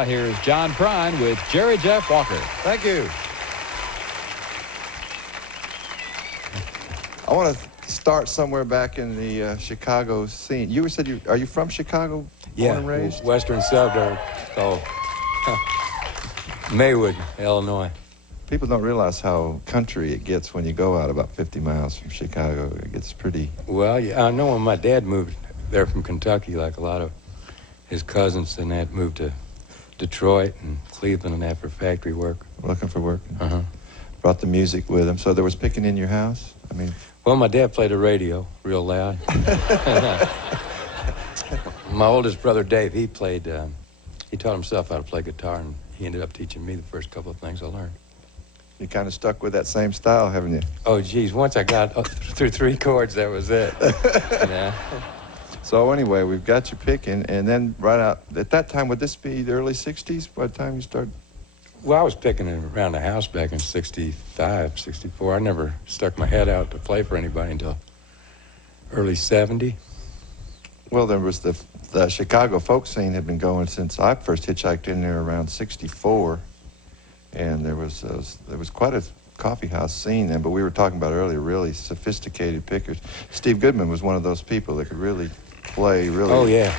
now here's John Prine with Jerry Jeff Walker. Thank you. I want to start somewhere back in the Chicago scene. You said are you from Chicago? Yeah, born and raised? western suburb called Maywood, Illinois. People don't realize how country it gets when you go out about 50 miles from Chicago. It gets pretty... Well, yeah, I know when my dad moved there from Kentucky, like a lot of his cousins and that, moved to Detroit and Cleveland and that for factory work. Looking for work. Uh-huh. Brought the music with him. So there was picking in your house? I mean... Well, my dad played the radio real loud. My oldest brother, Dave, he taught himself how to play guitar, and he ended up teaching me the first couple of things I learned. You kind of stuck with that same style, haven't you? Oh, geez, once I got through 3 chords, that was it. Yeah. So anyway, we've got you picking, and then right out, at that time, would this be the early 60s by the time you started? Well, I was picking around the house back in 65, 64. I never stuck my head out to play for anybody until early 70. Well, there was the Chicago folk scene had been going since I first hitchhiked in there around 64. And there was quite a coffee house scene then, but we were talking about earlier, really sophisticated pickers. Steve Goodman was one of those people that could really play, really... Oh, yeah.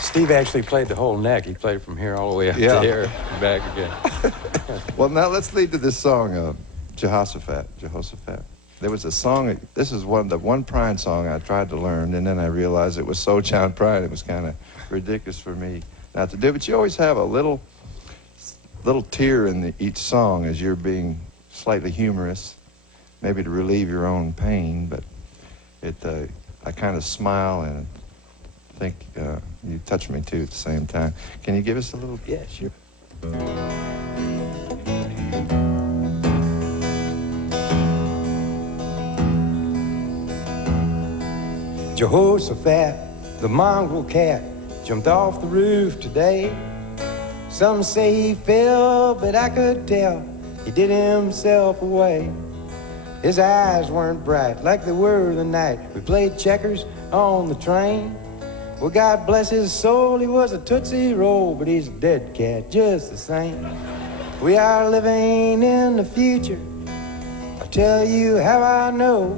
Steve actually played the whole neck. He played from here all the way up to here and back again. Well, now let's lead to this song, Jehoshaphat. There was a song, this is the one Prine song I tried to learn, and then I realized it was so John Prine, it was kind of ridiculous for me not to do, but you always have a little tear in each song as you're being slightly humorous, maybe to relieve your own pain, but I kind of smile and think you touch me too at the same time. Can you give us a little? Yeah, sure. Jehoshaphat, the mongrel cat, jumped off the roof today. Some say he fell, but I could tell he did himself away. His eyes weren't bright like they were the night we played checkers on the train. Well, God bless his soul, he was a Tootsie Roll, but he's a dead cat just the same. We are living in the future. I'll tell you how I know.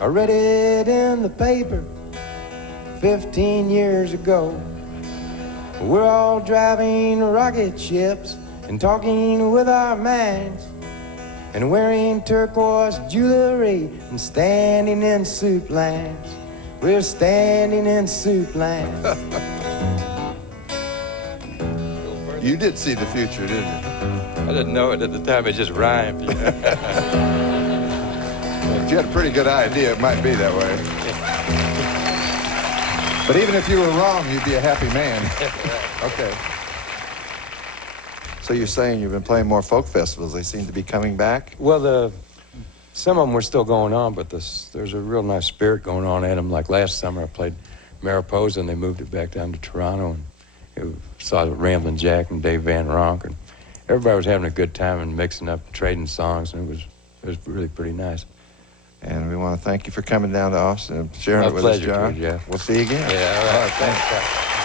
I read it in the paper 15 years ago. We're all driving rocket ships and talking with our minds and wearing turquoise jewelry and standing in soup lines. We're standing in soup lines. You did see the future, didn't you? I didn't know it at the time, it just rhymed. You know? If you had a pretty good idea, it might be that way. But even if you were wrong, you'd be a happy man. Okay. So you're saying you've been playing more folk festivals. They seem to be coming back? Well, some of them were still going on, but there's a real nice spirit going on at them. Like last summer, I played Mariposa, and they moved it back down to Toronto, and saw Ramblin' Jack and Dave Van Ronk, and everybody was having a good time and mixing up, trading songs, and it was really pretty nice. And we want to thank you for coming down to Austin and sharing it with us, John. Yeah. We'll see you again. Yeah, all right. Thanks.